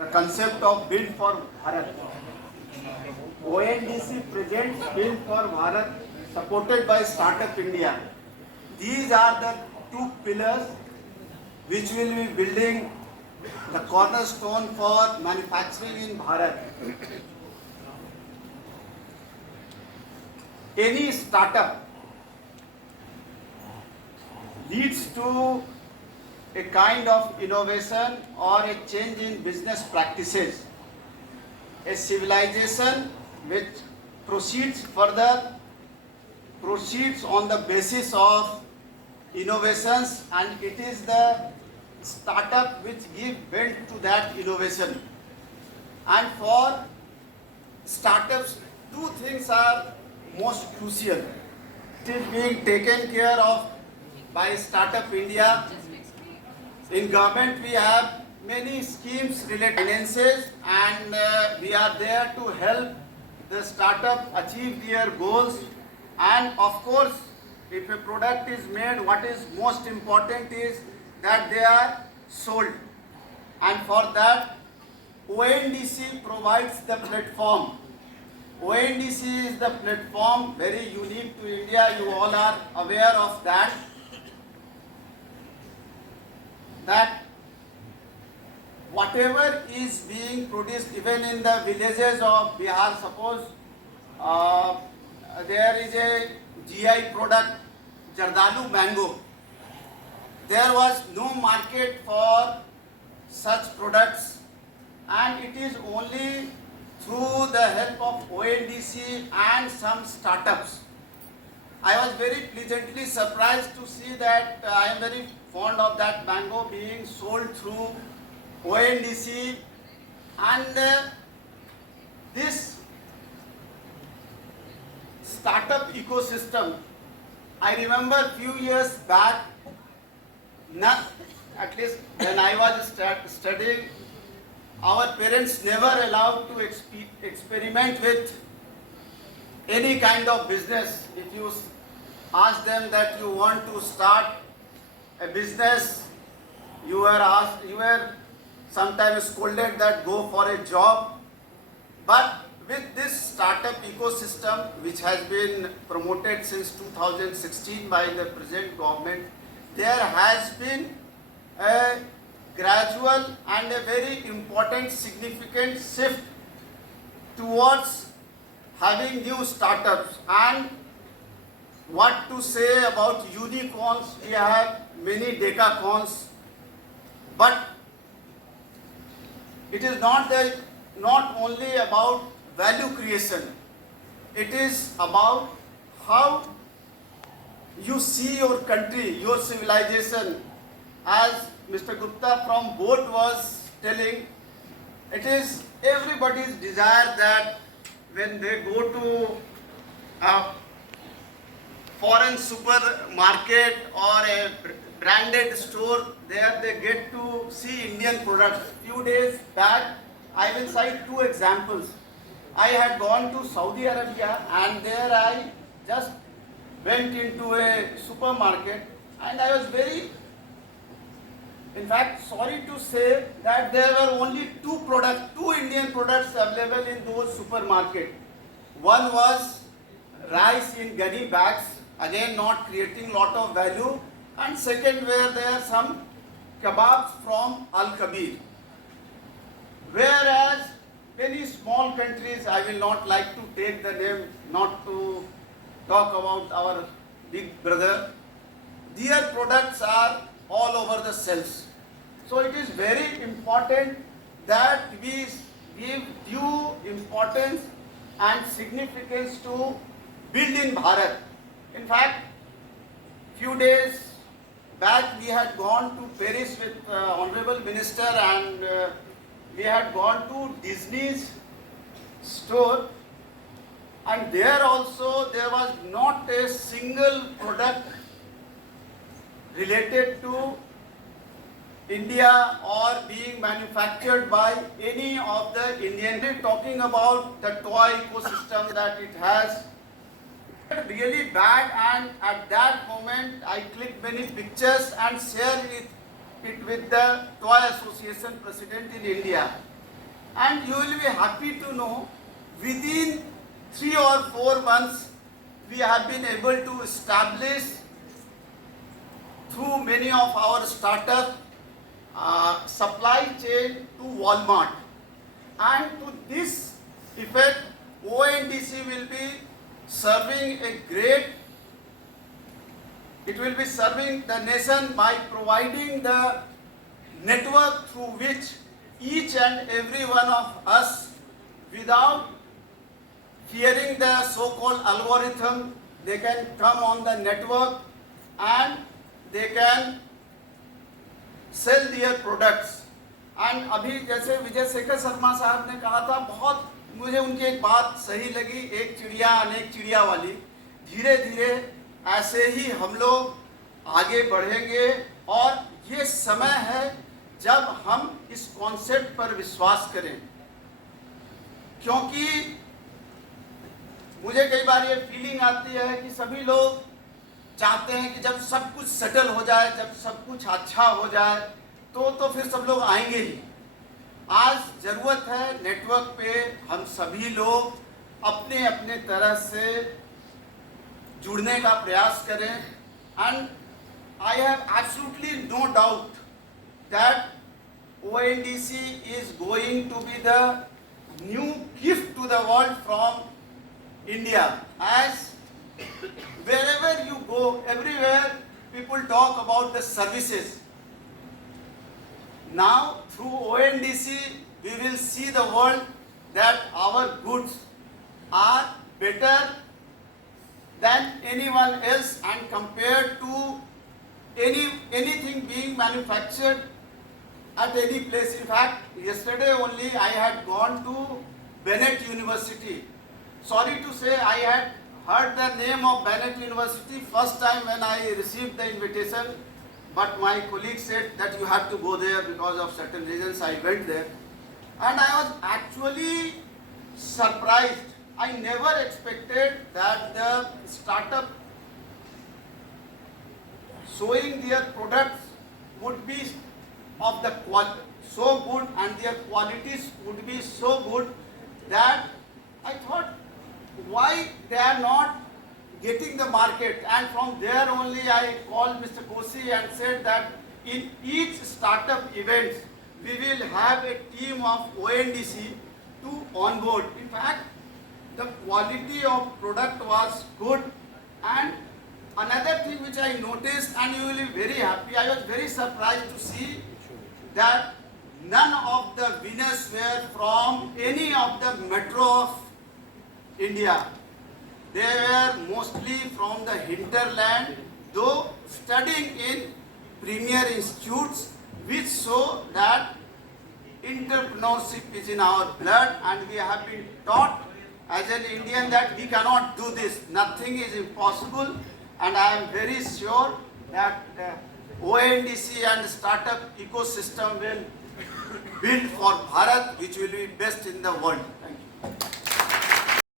the concept of Build for Bharat. ONDC presents Build for Bharat supported by Startup India. These are the two pillars which will be building the cornerstone for manufacturing in Bharat. Any startup leads to a kind of innovation or a change in business practices. A civilization which proceeds further, proceeds on the basis of innovations, and it is the startup which give vent to that innovation. And for startups, two things are most crucial. It is being taken care of by Startup India. In government, we have many schemes related to finances, and we are there to help the startup achieve their goals. And of course, if a product is made, what is most important is that they are sold. And for that, ONDC provides the platform. ONDC is the platform, very unique to India. You all are aware of that. That whatever is being produced, even in the villages of Bihar, suppose there is a GI product, Jardalu mango. There was no market for such products, and it is only through the help of ONDC and some startups. I was very pleasantly surprised to see that I am very fond of that mango being sold through ONDC, and this startup ecosystem, I remember few years back, at least when I was studying, our parents never allowed to experiment with any kind of business. If you ask them that you want to start a business, you were sometimes scolded that go for a job. But with this startup ecosystem, which has been promoted since 2016 by the present government, there has been a gradual and a very important significant shift towards having new startups. And what to say about unicorns? We have many decacorns, but it is not only about value creation. It is about how you see your country, your civilization. As Mr. Gupta from board was telling, it is everybody's desire that when they go to a foreign supermarket or a branded store, there they get to see Indian products. Few days back, I will cite two examples. I had gone to Saudi Arabia, and there I just went into a supermarket, and I was very, in fact, sorry to say that there were only two Indian products available in those supermarkets. One was rice in gunny bags, again not creating lot of value, and second were there some kebabs from Al Kabir. Whereas many small countries, I will not like to take the name, not to talk about our big brother, their products are all over the shelves. So it is very important that we give due importance and significance to build in Bharat. In fact, few days back we had gone to Paris with Honorable Minister, and we had gone to Disney's store, and there also there was not a single product related to India or being manufactured by any of the Indian. We're talking about the toy ecosystem that it has. Really bad, and at that moment I clicked many pictures and shared it with the Toy Association President in India. And you will be happy to know, within 3 or 4 months, we have been able to establish through many of our startup supply chain to Walmart. And to this effect, ONDC will be serving it will be serving the nation by providing the network through which each and every one of us, without fearing the so-called algorithm, they can come on the network and they can sell their products. And अभी जैसे विजय शेखर शर्मा साहब ने कहा था, बहुत मुझे उनकी एक बात सही लगी, एक चिड़िया अनेक चिड़िया वाली। धीरे धीरे ऐसे ही हम लोग आगे बढ़ेंगे और ये समय है जब हम इस कॉन्सेप्ट पर विश्वास करें, क्योंकि मुझे कई बार ये फीलिंग आती है कि सभी लोग चाहते हैं कि जब सब कुछ सेटल हो जाए, जब सब कुछ अच्छा हो जाए तो फिर सब लोग आएंगे ही। आज जरूरत है नेटवर्क पे हम सभी लोग अपने अपने तरह से जुड़ने का प्रयास करें। And I have absolutely no doubt that ONDC is going to be the new gift to the world from India. As wherever you go, everywhere people talk about the services. Now through ONDC we will see the world that our goods are better than anyone else and compared to anything being manufactured at any place. In fact, yesterday only I had gone to Bennett University. Sorry to say, I had heard the name of Bennett University first time when I received the invitation, but my colleague said that you have to go there because of certain reasons. I went there and I was actually surprised. I never expected that the startup showing their products would be of the quality so good and their qualities would be so good that I thought, why they are not getting the market? And from there only I called Mr. Kosi and said that in each startup event we will have a team of ONDC to onboard. In fact, the quality of product was good. And another thing which I noticed, and you will be very happy, I was very surprised to see that none of the winners were from any of the metro of India. They were mostly from the hinterland, though studying in premier institutes, which show that entrepreneurship is in our blood, and we have been taught as an Indian that we cannot do this. Nothing is impossible, and I am very sure that ONDC and startup ecosystem will build for Bharat, which will be best in the world. Thank you.